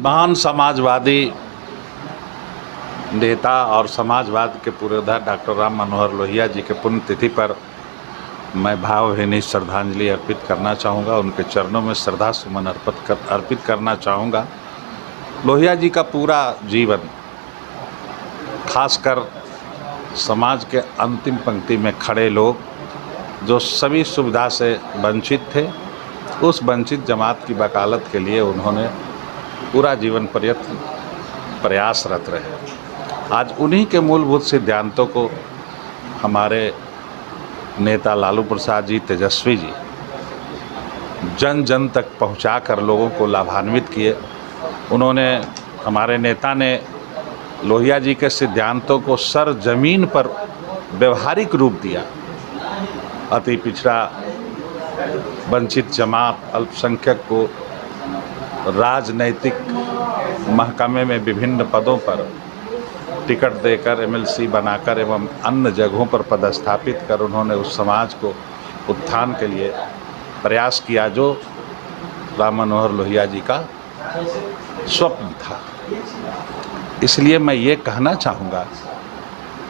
महान समाजवादी नेता और समाजवाद के पुरोधा डॉक्टर राम मनोहर लोहिया जी के पुण्यतिथि पर मैं भावभीनी श्रद्धांजलि अर्पित करना चाहूँगा। उनके चरणों में श्रद्धा सुमन अर्पित करना चाहूँगा। लोहिया जी का पूरा जीवन, खासकर समाज के अंतिम पंक्ति में खड़े लोग जो सभी सुविधा से वंचित थे, उस वंचित जमात की वकालत के लिए उन्होंने पूरा जीवन पर्यंत प्रयासरत रहे। आज उन्हीं के मूलभूत सिद्धांतों को हमारे नेता लालू प्रसाद जी, तेजस्वी जी जन जन तक पहुंचाकर लोगों को लाभान्वित किए। हमारे नेता ने लोहिया जी के सिद्धांतों को सर जमीन पर व्यवहारिक रूप दिया। अति पिछड़ा, वंचित जमात, अल्पसंख्यक को राजनैतिक महकमे में विभिन्न पदों पर टिकट देकर, एमएलसी बनाकर एवं अन्य जगहों पर पदस्थापित कर उन्होंने उस समाज को उत्थान के लिए प्रयास किया जो राम मनोहर लोहिया जी का स्वप्न था। इसलिए मैं ये कहना चाहूँगा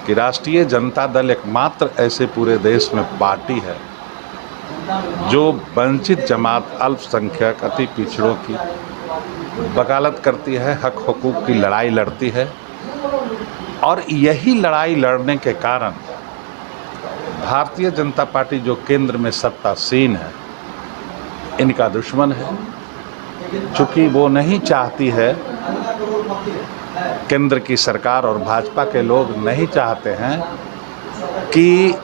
कि राष्ट्रीय जनता दल एकमात्र ऐसे पूरे देश में पार्टी है जो वंचित जमात, अल्पसंख्यक, अति पिछड़ों की वकालत करती है, हक हुकूक की लड़ाई लड़ती है। और यही लड़ाई लड़ने के कारण भारतीय जनता पार्टी जो केंद्र में सत्तासीन है, इनका दुश्मन है। चूँकि वो नहीं चाहती है, केंद्र की सरकार और भाजपा के लोग नहीं चाहते हैं कि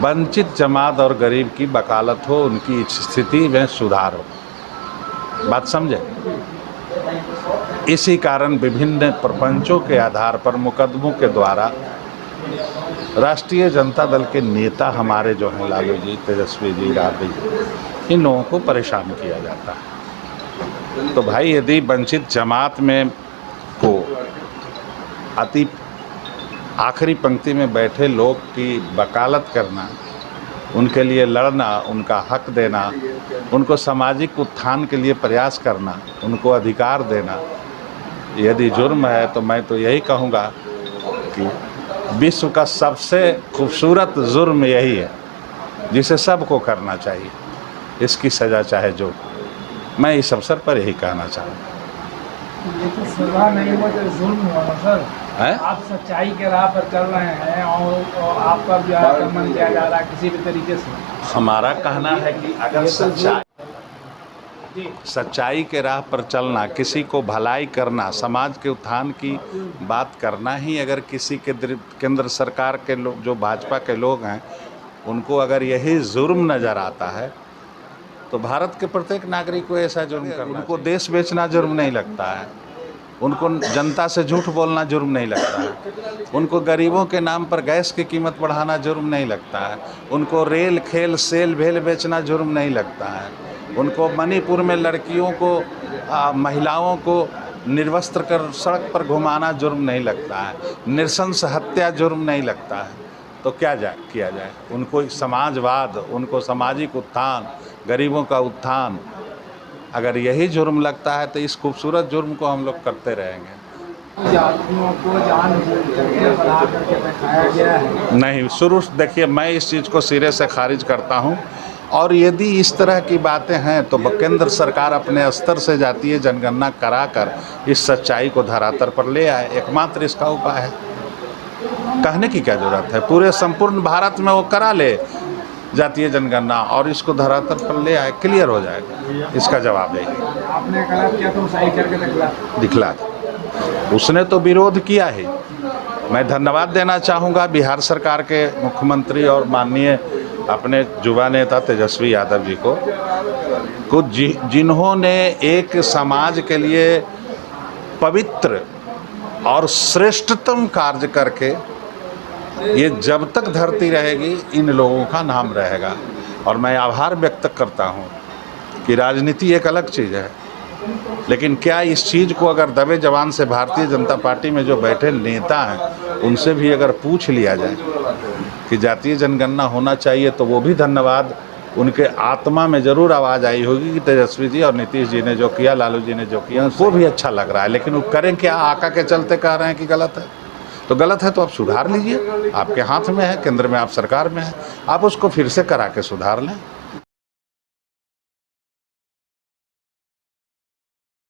वंचित जमात और गरीब की वकालत हो, उनकी स्थिति में सुधार हो। बात समझे? इसी कारण विभिन्न प्रपंचों के आधार पर, मुकदमों के द्वारा राष्ट्रीय जनता दल के नेता हमारे जो हैं लालू जी, तेजस्वी जी, राबड़ी जी, इन लोगों को परेशान किया जाता है। तो भाई, यदि वंचित जमात में को अति आखिरी पंक्ति में बैठे लोग की वकालत करना, उनके लिए लड़ना, उनका हक देना, उनको सामाजिक उत्थान के लिए प्रयास करना, उनको अधिकार देना यदि जुर्म है, तो मैं तो यही कहूँगा कि विश्व का सबसे खूबसूरत जुर्म यही है जिसे सबको करना चाहिए। इसकी सज़ा चाहे जो, मैं इस अवसर पर यही कहना चाहूँगा। लेकिन सजा नहीं हुआ तो जुल्म हुआ ना सर। है? आप सच्चाई के राह पर चल रहे हैं और आपका भी आक्रमण किया जा रहा है किसी भी तरीके से। हमारा कहना है कि अगर सच्चाई के राह पर चलना, किसी को भलाई करना, समाज के उत्थान की बात करना ही अगर किसी के केंद्र सरकार के लोग, जो भाजपा के लोग हैं, उनको अगर यही जुर्म नज़र आता है, तो भारत के प्रत्येक नागरिक को ऐसा जुर्म करना। उनको देश बेचना जुर्म नहीं लगता है, उनको जनता से झूठ बोलना जुर्म नहीं लगता है, उनको गरीबों के नाम पर गैस की कीमत बढ़ाना जुर्म नहीं लगता है, उनको रेल, खेल, सेल, भेल बेचना जुर्म नहीं लगता है, उनको मणिपुर में लड़कियों को, महिलाओं को निर्वस्त्र कर सड़क पर घुमाना जुर्म नहीं लगता है, नृशंस हत्या जुर्म नहीं लगता है। तो क्या किया जाए? उनको समाजवाद, उनको सामाजिक उत्थान, गरीबों का उत्थान, अगर यही जुर्म लगता है तो इस खूबसूरत जुर्म को हम लोग करते रहेंगे। जातियों को जानबूझ करके बना करके दिखाया गया है। नहीं, शुरू से देखिए, मैं इस चीज़ को सिरे से खारिज करता हूँ। और यदि इस तरह की बातें हैं तो केंद्र सरकार अपने स्तर से जातीय जनगणना कराकर इस सच्चाई को धरातल पर ले आए। एकमात्र इसका उपाय है। कहने की क्या ज़रूरत है? पूरे संपूर्ण भारत में वो करा ले जातीय जनगणना और इसको धरातल पर ले आए, क्लियर हो जाएगा। इसका जवाब यही। आपने गलत किया तो सही करके दिखला उसने तो विरोध किया ही। मैं धन्यवाद देना चाहूँगा बिहार सरकार के मुख्यमंत्री और माननीय अपने युवा नेता तेजस्वी यादव जी को जिन्होंने एक समाज के लिए पवित्र और श्रेष्ठतम कार्य करके, ये जब तक धरती रहेगी इन लोगों का नाम रहेगा। और मैं आभार व्यक्त करता हूँ कि राजनीति एक अलग चीज़ है, लेकिन क्या इस चीज़ को अगर दबे जवान से भारतीय जनता पार्टी में जो बैठे नेता हैं उनसे भी अगर पूछ लिया जाए कि जातीय जनगणना होना चाहिए, तो वो भी धन्यवाद उनके आत्मा में ज़रूर आवाज़ आई होगी कि तेजस्वी जी और नीतीश जी ने जो किया, लालू जी ने जो किया, उनको भी अच्छा लग रहा है। लेकिन वो करें क्या? आका के चलते कह रहे हैं कि गलत है। तो गलत है तो आप सुधार लीजिए, आपके हाथ में है, केंद्र में आप सरकार में है, आप उसको फिर से करा के सुधार लें।